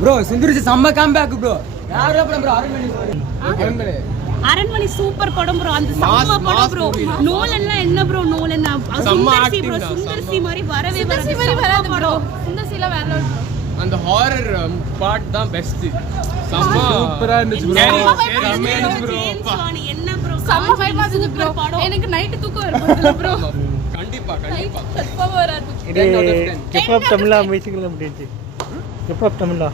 Bro சுந்தரிச்சு செம்ம comeback bro. யாரோ bro அரண்மனை அரண்மனை சூப்பர் படம் ப்ரோ. அந்த செம்ம படம் ப்ரோ. நோலன்லாம் என்ன bro Nolan Sundar C bro. Sundar C மாதிரி வரவே வராது ப்ரோ. சுந்தர்சில வேற அந்த ஹாரர் பார்ட் தான் பெஸ்ட். செம்ம சூப்பரா இருந்துச்சு ப்ரோ. என்ன ப்ரோ செம்ம வைபா இருந்துச்சு ப்ரோ. எனக்கு நைட் தூக்கம் வரல ப்ரோ. கண்டிப்பா சூப்பரா வராது. இது ஹிப்ஹாப் தமிழா மியூசிக்ல முடிஞ்சு. ஹிப்ஹாப் தமிழா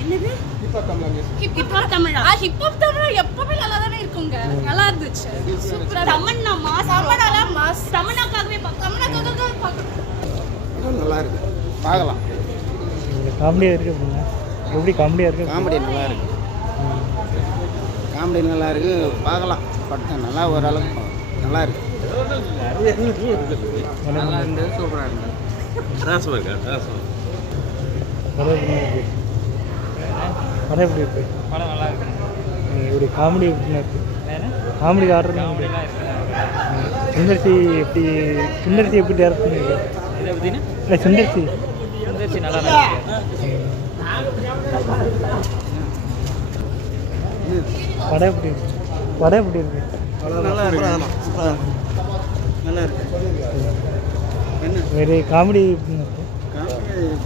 என்னது ஹிப்ஹாப் தமிழா ஹிப்ஹாப் தமிழா எப்பவுமே நல்லா தானே இருக்குங்க. நல்லா இருந்துச்சு. சூப்பரா தமன்னா மாஸ் தமன்னாக்காகவே நல்லா இருக்கு. பார்க்கலாம். காமெடியா இருக்கு அப்படின்னா எப்படி காமெடியா இருக்கு? காமெடி நல்லா இருக்கு. காமெடி நல்லா இருக்கு. பார்க்கலாம். படம் நல்லா ஓரளவுக்கு நல்லா இருக்கு. நல்லா இருந்து சூப்பராக இருந்தது. படம் எப்படி இருக்கு? படம் நல்லா இருக்கு. இப்படி காமெடி எப்படின்னா இருக்கு? காமெடி ஆடுறது சுந்தர்சி எப்படி டேரக்ட் பண்ணிருக்கு? இல்லை சுந்தர்சி நல்லா படம் எப்படி இருக்கு? நல்லா இருக்கு. நல்லா இருக்கு. என்ன வேறு காமெடி எப்படின்னா இருக்கு?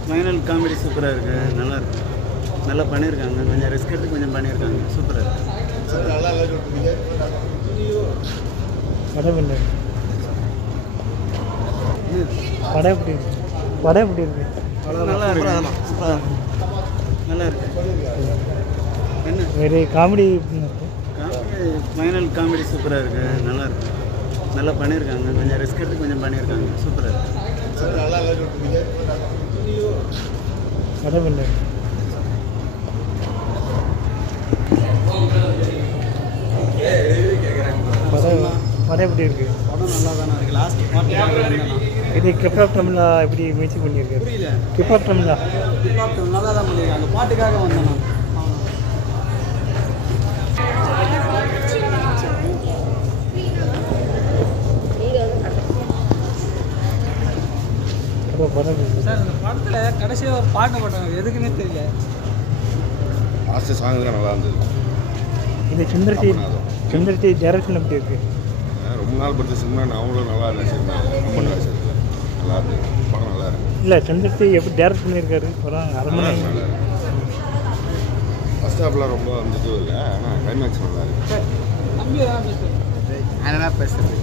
ஃபைனல் காமெடி சூப்பராக இருக்கு. நல்லா இருக்கு. நல்லா பண்ணியிருக்காங்க. கொஞ்சம் ரிஸ்க் எடுத்து கொஞ்சம் பண்ணியிருக்காங்க. சூப்பராக இருக்கு. படம் இல்லை. படம் எப்படி இருக்கு? நல்லா இருக்கு. நல்லா இருக்கு. என்ன வேறு காமெடி எப்படின்னா இருக்கு? ஃபைனல் காமெடி சூப்பராக இருக்கு. நல்லா இருக்கு. நல்லா பண்ணியிருக்காங்க. கொஞ்சம் ரிஸ்க் எடுத்து கொஞ்சம் பண்ணியிருக்காங்க. சூப்பராக இருக்கு. படம் இல்லை. படம் எப்படி இருக்கு? படம் நல்லா தானே இருக்கு. லாஸ்ட் பார்ட் இது ஹிப்ஹாப் தமிழா எப்படி மியூசிக் பண்ணியிருக்கு? புரியல. ஹிப்ஹாப் தமிழா நல்லா தான் பண்ணியிருக்காங்க. பாட்டுக்காக வந்தேன் நான். படம் சார் இந்த படத்துல கடைசியாக ஒரு பாட்டு போட்டாங்க. எதுக்குன்னே தெரியல. லாஸ்ட் சாங் தான் நல்லா இருந்தது. இது சுந்தர்சி டைரக்ஷன் எப்படி இருக்கு? ரொம்ப நாள் படுத்த சினிமா அவங்களும் நல்லா நடிச்சிருந்தாங்க. ரொம்ப நடிச்சிருக்கு. நல்லா இருந்தது. படம் நல்லா இருக்கு. இல்லை சுந்தர்சி எப்படி டைரக்ட் பண்ணியிருக்காரு படம்? அரண்மனை நல்லா இருக்கு. ஃபர்ஸ்ட் ஹாஃப்லாம் ரொம்ப வந்துட்டு இல்லை. ஆனால் கிளைமேக்ஸ் நல்லா இருக்கு. தம்பி தான் பேசுகிறேன். அதெல்லாம் பேசுறது.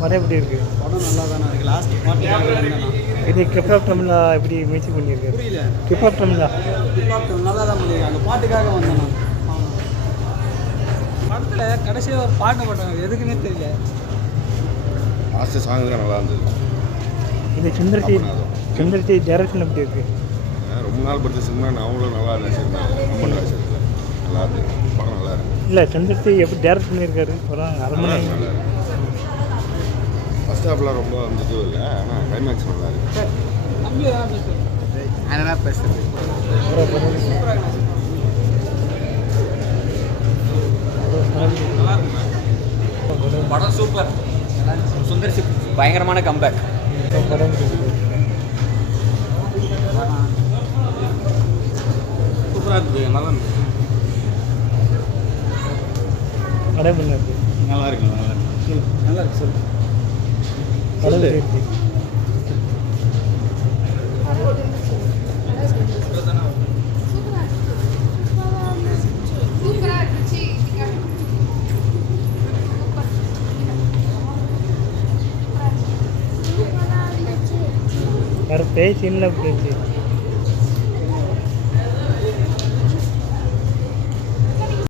படம் எப்படி இருக்கு? படம் நல்லா தானே இருக்கு. லாஸ்ட் பார்ட் இது ஹிப்ஹாப் தமிழா எப்படி மியூசிக் பண்ணியிருக்கு? புரியல. ஹிப்ஹாப் தமிழா நல்லா தான் பண்ணியிருக்காங்க. பாட்டுக்காக வந்தேன் நான். படத்துல கடைசியாக ஒரு பாட்டு போட்டாங்க. எதுக்குன்னே தெரியல. லாஸ்ட் சாங் தான் நல்லா இருந்தது. இது சுந்தர்சி டைரக்ஷன் எப்படி இருக்கு? ரொம்ப நாள் படுத்த சினிமா அவங்களும் நல்லா நடிச்சிருந்தாங்க. ரொம்ப நடிச்சிருக்கு. நல்லா இருந்தது. படம் நல்லா இருக்கு. இல்லை சுந்தர்சி எப்படி டைரக்ட் பண்ணியிருக்காரு படம்? அரண்மனை நல்லா இருக்கு. ஃபர்ஸ்ட் ஹாஃப்லாம் ரொம்ப வந்துட்டு இல்லை. ஆனால் கிளைமேக்ஸ் நல்லா இருக்கு. தம்பி தான் பேசுகிறேன். அதெல்லாம் பேசுறது. படம் சூப்பர். சுந்தர்சி பயங்கரமான கம்பேக். படம் சூப்பராக இருந்தது. நல்லா இருந்தது. படம் என்ன இருக்கு? நல்லா இருக்கு. நல்லா இருக்கு சார். படம் இருக்கு. வேறு பேய் சீன்லாம் எப்படி இருந்துச்சு?